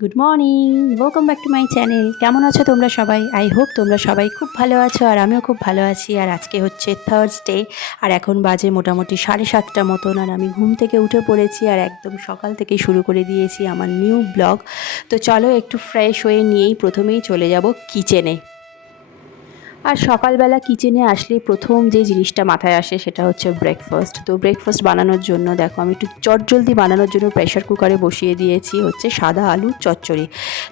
Good morning welcome back to my channel কেমন আছো তোমরা সবাই? আই হোপ তোমরা সবাই খুব ভালো আছো আর আমিও খুব ভালো আছি। আর আজকে হচ্ছে থার্সডে আর এখন বাজে মোটামুটি সাড়ে সাতটা মতন আর আমি ঘুম থেকে উঠে পড়েছি আর একদম সকাল থেকে শুরু করে দিয়েছি আমার নিউ ব্লগ তো চলো একটু ফ্রেশ হয়ে নিয়েই প্রথমেই চলে যাব কিচেনে আর সকালবেলা কিচেনে আসলে প্রথম যে জিনিসটা মাথায় আসে সেটা হচ্ছে ব্রেকফাস্ট তো ব্রেকফাস্ট বানানোর জন্য, দেখো আমি একটু চটজলদি বানানোর জন্য প্রেশার কুকারে বসিয়ে দিয়েছি হচ্ছে সাদা আলু, চচ্চড়ি।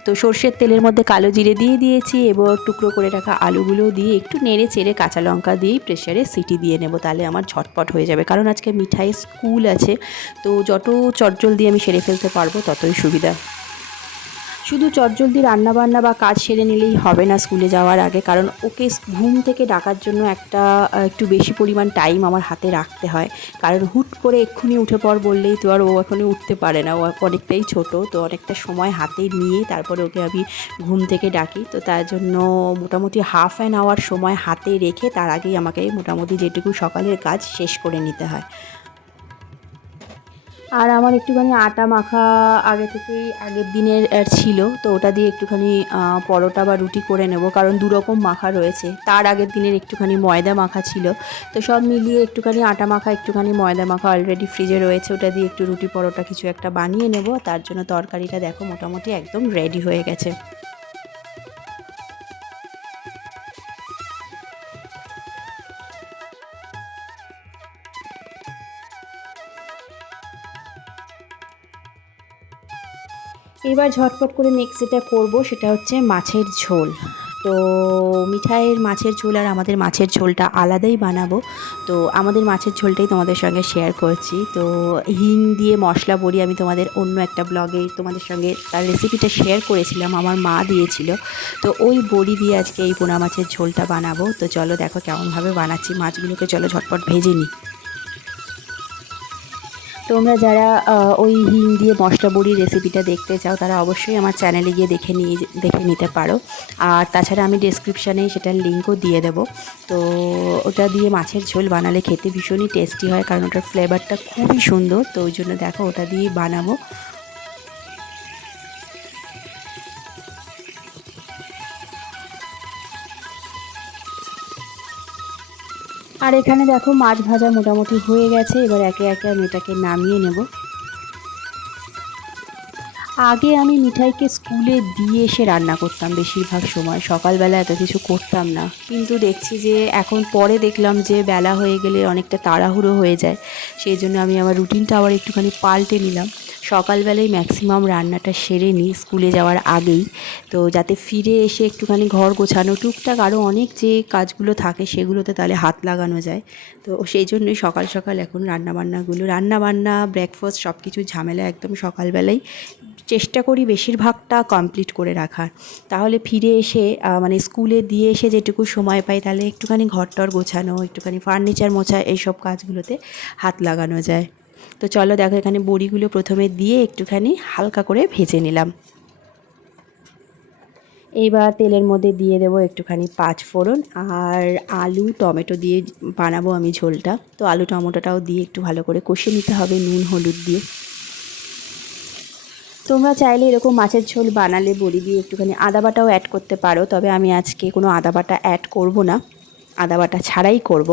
তো সর্ষের তেলের মধ্যে কালো জিরে দিয়ে দিয়েছি এবং টুকরো করে রাখা আলুগুলো দিয়ে একটু নেড়ে চেড়ে কাঁচা লঙ্কা দিয়েই প্রেশারে সিটি দিয়ে নেব, তাহলে আমার ঝটপট হয়ে যাবে। কারণ আজকে মিঠাই স্কুল আছে, তো যত চটজলদি আমি সেরে ফেলতে পারব ততই সুবিধা। শুধু চটজলদি রান্নাবান্না বা কাজ সেরে নিলেই হবে না স্কুলে যাওয়ার আগে, কারণ ওকে ঘুম থেকে ডাকার জন্য একটা একটু বেশি পরিমাণ টাইম আমার হাতে রাখতে হয়। কারণ হুট করে এক্ষুনি উঠে পর বললেই তো আর ও এখনই উঠতে পারে না। ও অনেকটাই ছোট, তো অনেকটা সময় হাতে নিয়ে তারপরে ওকে আমি ঘুম থেকে ডাকি। তো তার জন্য মোটামুটি হাফ অ্যান আওয়ার সময় হাতে রেখে তার আগেই আমাকে মোটামুটি যেটুকু সকালের কাজ শেষ করে নিতে হয়। আর আমার একটুখানি আটা মাখা আগে থেকেই আগের দিনের ছিল, তো ওটা দিয়ে একটুখানি পরোটা বা রুটি করে নেব, কারণ দুরকম মাখা রয়েছে। তার আগের দিনের একটুখানি ময়দা মাখা ছিল, তো সব মিলিয়ে একটুখানি আটা মাখা, একটুখানি ময়দা মাখা অলরেডি ফ্রিজে রয়েছে, ওটা দিয়ে একটু রুটি পরোটা কিছু একটা বানিয়ে নেব, তার জন্য তরকারিটা দেখো মোটামুটি একদম রেডি হয়ে গেছে। এবার ঝটপট করে নেক্সট যেটা করব সেটা হচ্ছে মাছের ঝোল। তো মিঠাইয়ের মাছের ঝোল আর আমাদের মাছের ঝোলটা আলাদাই বানাবো। তো আমাদের মাছের ঝোলটাই তোমাদের সঙ্গে শেয়ার করছি। তো হিং দিয়ে মশলা বড়ি আমি তোমাদের অন্য একটা ব্লগে তোমাদের সঙ্গে তার রেসিপিটা শেয়ার করেছিলাম। আমার মা দিয়েছিল। তো ওই বড়ি দিয়ে আজকে এই পোনা মাছের ঝোলটা বানাবো। তো চলো দেখো কেমনভাবে বানাচ্ছি। মাছগুলোকে চলো ঝটপট ভেজে নিই। তোমরা যারা ওই হিং দিয়ে মশলা বড়ি রেসিপিটা দেখতে চাও, তারা অবশ্যই আমার চ্যানেলে গিয়ে দেখে নিয়ে, দেখে নিতে পারো। আর তাছাড়া আমি ডিসক্রিপশানে সেটার লিঙ্কও দিয়ে দেবো। তো ওটা দিয়ে মাছের ঝোল বানালে খেতে ভীষণই টেস্টি হয়, কারণ ওটার ফ্লেভারটা খুবই সুন্দর। তো ওই জন্য দেখো, ওটা দিয়ে বানাবো। আর এখানে দেখো মাছ ভাজা মোটামুটি হয়ে গেছে, এবার একে একে আমি এটাকে নামিয়ে নেব। আগে আমি মিঠাইকে স্কুলে দিয়ে এসে রান্না করতাম বেশিরভাগ সময়, সকালবেলা এত কিছু করতাম না। কিন্তু দেখছি যে এখন পরে দেখলাম যে বেলা হয়ে গেলে অনেকটা তাড়াহুড়ো হয়ে যায়, সেই জন্য আমি আমার রুটিনটা আবার একটুখানি পাল্টে নিলাম। সকালবেলায় ম্যাক্সিমাম রান্নাটা সেরে নিই, স্কুলে যাওয়ার আগেই। তো যাতে ফিরে এসে একটুখানি ঘর গোছানো, টুকটাক আরও অনেক যে কাজগুলো থাকে সেগুলোতে তাহলে হাত লাগানো যায়। তো সেই জন্যই সকাল সকাল এখন রান্নাবান্নাগুলো, রান্নাবান্না ব্রেকফাস্ট সব কিছু ঝামেলা একদম সকালবেলায়। চেষ্টা করি বেশিরভাগটা কমপ্লিট করে রাখার। তাহলে ফিরে এসে মানে স্কুলে দিয়ে এসে যেটুকু সময় পাই তাহলে একটুখানি ঘরটর গোছানো, একটুখানি ফার্নিচার মোছা, এইসব কাজগুলোতে হাত লাগানো যায়। তো চলো দেখো, এখানে বড়িগুলো প্রথমে দিয়ে একটুখানি হালকা করে ভেজে নিলাম। এইবার তেলের মধ্যে দিয়ে দেবো একটুখানি পাঁচ ফোড়ন আর আলু, টমেটো দিয়ে বানাবো আমি ঝোলটা। তো আলু টমেটোটাও দিয়ে একটু ভালো করে কষে নিতে হবে নুন, হলুদ দিয়ে। তোমরা চাইলে এরকম মাছের ঝোল বানালে বড়ি দিয়ে একটুখানি আদা বাটাও অ্যাড করতে পারো, তবে আমি আজকে কোনো আদা বাটা অ্যাড করব না। আদা বাটা ছাড়াই করব।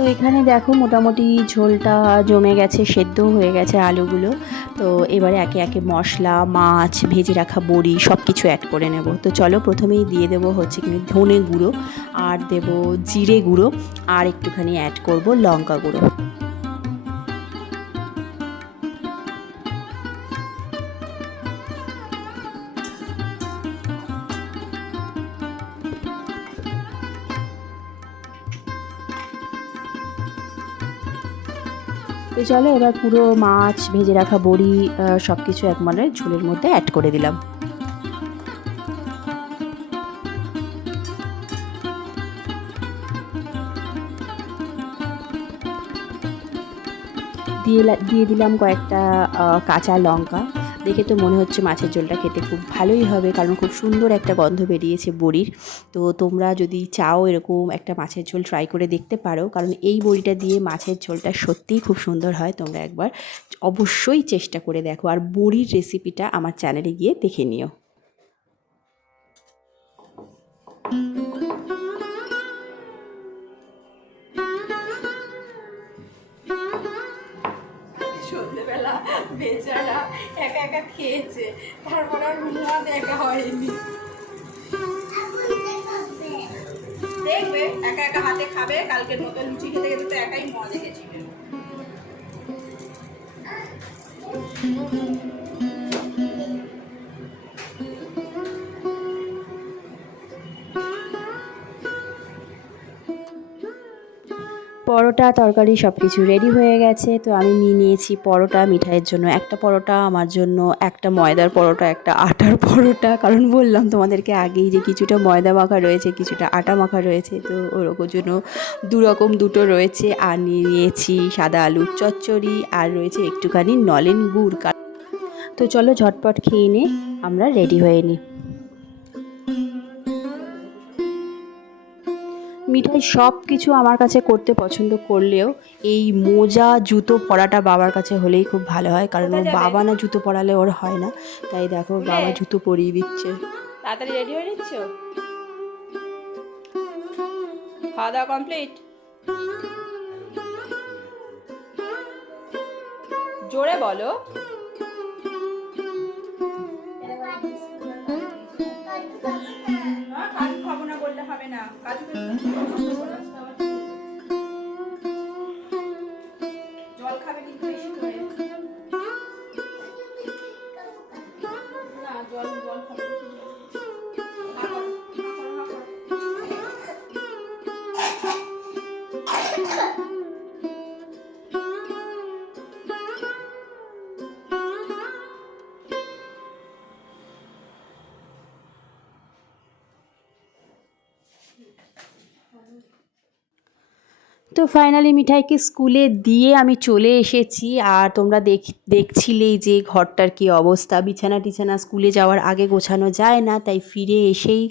তো এখানে দেখো মোটামুটি ঝোলটা জমে গেছে, সেদ্ধ হয়ে গেছে আলুগুলো। তো এবারে একে একে মশলা, মাছ, ভেজে রাখা বড়ি সব কিছু অ্যাড করে নেব। তো চলো প্রথমেই দিয়ে দেবো হচ্ছে কি ধনে গুঁড়ো, আর দেব জিরে গুঁড়ো, আর একটুখানি অ্যাড করব লঙ্কা গুঁড়ো। তো চলো এবার পুরো মাছ, ভেজে রাখা বড়ি সব কিছু মানে ঝোলের মধ্যে অ্যাড করে দিলাম। দিয়ে দিয়ে দিলাম কয়েকটা কাঁচা লঙ্কা। দেখে তো মনে হচ্ছে মাছের ঝোলটা খেতে খুব ভালোই হবে, কারণ খুব সুন্দর একটা গন্ধ বেরিয়েছে বড়ির। তো তোমরা যদি চাও এরকম একটা মাছের ঝোল ট্রাই করে দেখতে পারো, কারণ এই বড়িটা দিয়ে মাছের ঝোলটা সত্যিই খুব সুন্দর হয়, তোমরা একবার অবশ্যই চেষ্টা করে দেখো। আর বড়ির রেসিপিটা আমার চ্যানেলে গিয়ে দেখে নিও। বেচারা একা একা খেয়েছে। তারপর আর মুয়া দেখা হয়নি। দেখবে, একা একা হাতে খাবে, কালকে নতুন লুচি খেতে খেতে তো একাই মজা দেখেছিল পরোটা, তরকারি সব কিছু রেডি হয়ে গেছে। তো আমি নিয়ে নিয়েছি পরোটা, মিঠাইয়ের জন্য একটা পরোটা, আমার জন্য একটা ময়দার পরোটা, একটা আটার পরোটা। কারণ বললাম তোমাদেরকে আগেই যে কিছুটা ময়দা মাখা রয়েছে, কিছুটা আটা মাখা রয়েছে, তো ওরকম জন্য দুরকম দুটো রয়েছে। আর নিয়ে নিয়েছি সাদা আলুর চচ্চড়ি, আর রয়েছে একটুখানি নলেন গুড়। তো চলো ঝটপট খেয়ে নে, আমরা রেডি হয়ে নিই মিঠাই সব কিছু আমার কাছে করতে পছন্দ করলেও এই মোজা জুতো পরাটা বাবার কাছে হলেই খুব ভালো হয়। কারণ ওর বাবা না জুতো পরালে ওর হয় না। তাই দেখো বাবা জুতো পরিয়ে দিচ্ছে। তাড়াতাড়ি রেডি হয়ে নিচ্ছ? খাওয়া দাওয়া কমপ্লিট জোরে বলো। বললে হবে না। কাজু জল খাবে কিন্তু বেশি করে তো ফাইনালি মিঠাইকে স্কুলে দিয়ে আমি চলে এসেছি আর তোমরা দেখ দেখছিলেই যে ঘরটার কি অবস্থা। বিছানা টিছানা স্কুলে যাওয়ার আগে গোছানো যায় না, তাই ফিরে এসেই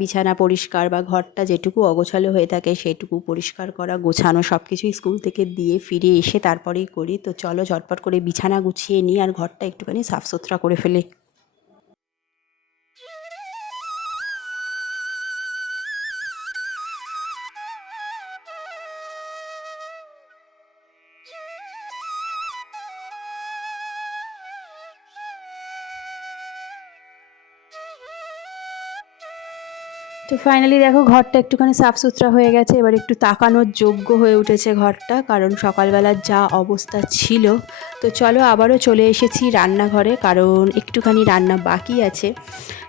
বিছানা পরিষ্কার বা ঘরটা যেটুকু অগোছালো হয়ে থাকে সেটুকু পরিষ্কার করা, গোছানো সব কিছুই স্কুল থেকে দিয়ে ফিরে এসে তারপরেই করি। তো চলো ঝটপট করে বিছানা গুছিয়ে নিই আর ঘরটা একটুখানি সাফ সুতরা করে ফেলি। তো ফাইনালি দেখো ঘরটা একটুখানি সাফসুতরা হয়ে গেছে। এবার একটু তাকানোর যোগ্য হয়ে উঠেছে ঘরটা, কারণ সকালবেলার যা অবস্থা ছিল। তো চলো আবারও চলে এসেছি রান্নাঘরে, কারণ একটুখানি রান্না বাকি আছে।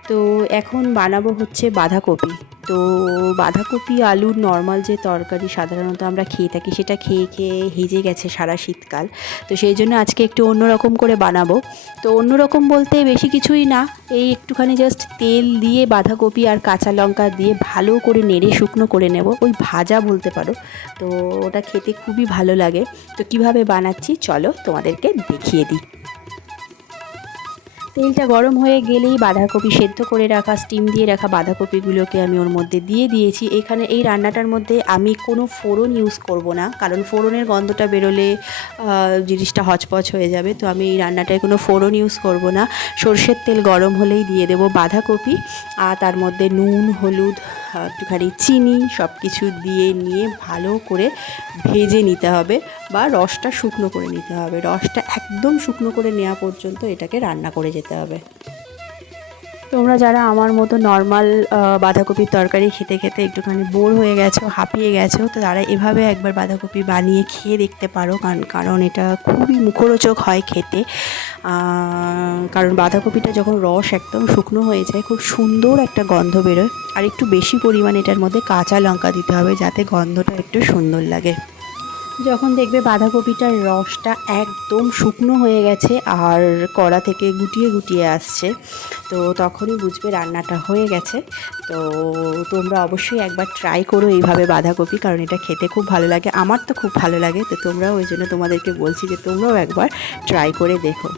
তো এখন বানাবো হচ্ছে বাঁধাকপি। তো বাঁধাকপি আলুর নর্মাল যে তরকারি সাধারণত আমরা খেয়ে থাকি সেটা খেয়ে খেয়ে হেজে গেছে সারা শীতকাল। তো সেই জন্য আজকে একটু অন্যরকম করে বানাবো। তো অন্যরকম বলতে বেশি কিছুই না। এই একটুখানি জাস্ট তেল দিয়ে বাঁধাকপি আর কাঁচা লঙ্কা দিয়ে ভালো করে নেড়ে শুকনো করে নেব। ওই ভাজা বলতে পারো। তো ওটা খেতে খুবই ভালো লাগে। তো কীভাবে বানাচ্ছি? চলো তোমাদেরকে দেখিয়ে দিই। তেলটা গরম হয়ে গেলেই বাঁধাকপি সেদ্ধ করে রাখা স্টিম দিয়ে রাখা বাঁধাকপিগুলোকে আমি ওর মধ্যে দিয়ে দিয়েছি। এখানে এই রান্নাটার মধ্যে আমি কোনো ফোড়ন ইউজ করব না, কারণ ফোড়নের গন্ধটা বেরোলে জিনিসটা হচপচ হয়ে যাবে। তো আমি এই রান্নাটায় কোনো ফোড়ন ইউজ করব না। সর্ষের তেল গরম হলেই দিয়ে দেবো বাঁধাকপি, আর তার মধ্যে নুন, হলুদ একটুখানি চিনি সব কিছু দিয়ে নিয়ে ভালো করে ভেজে নিতে হবে বা রসটা শুকনো করে নিতে হবে। রসটা একদম শুকনো করে নেওয়া পর্যন্ত এটাকে রান্না করে যেতে হবে। তোমরা যারা আমার মতো নর্মাল বাঁধাকপির তরকারি খেতে খেতে একটুখানি বোর হয়ে গেছো, হাঁপিয়ে গেছো, তো তারা এভাবে একবার বাঁধাকপি বানিয়ে খেয়ে দেখতে পারো কারণ কারণ এটা খুবই মুখরোচক হয় খেতে। কারণ বাঁধাকপিটা যখন রস একদম শুকনো হয়ে যায়, খুব সুন্দর একটা গন্ধ বেরোয়। আর একটু বেশি পরিমাণে এটার মধ্যে কাঁচা লঙ্কা দিতে হবে, যাতে গন্ধটা একটু সুন্দর লাগে। যখন দেখবে বাঁধাকপিটার রসটা একদম শুকনো হয়ে গেছে আর কড়া থেকে গুটিয়ে গুটিয়ে আসছে, তো তখনই বুঝবে রান্নাটা হয়ে গেছে। তো তোমরা অবশ্যই একবার ট্রাই করো এইভাবে বাঁধাকপি, কারণ এটা খেতে খুব ভালো লাগে। আমার তো খুব ভালো লাগে, তো তোমরাও ওই জন্য তোমাদেরকে বলছি যে তোমরাও একবার ট্রাই করে দেখো।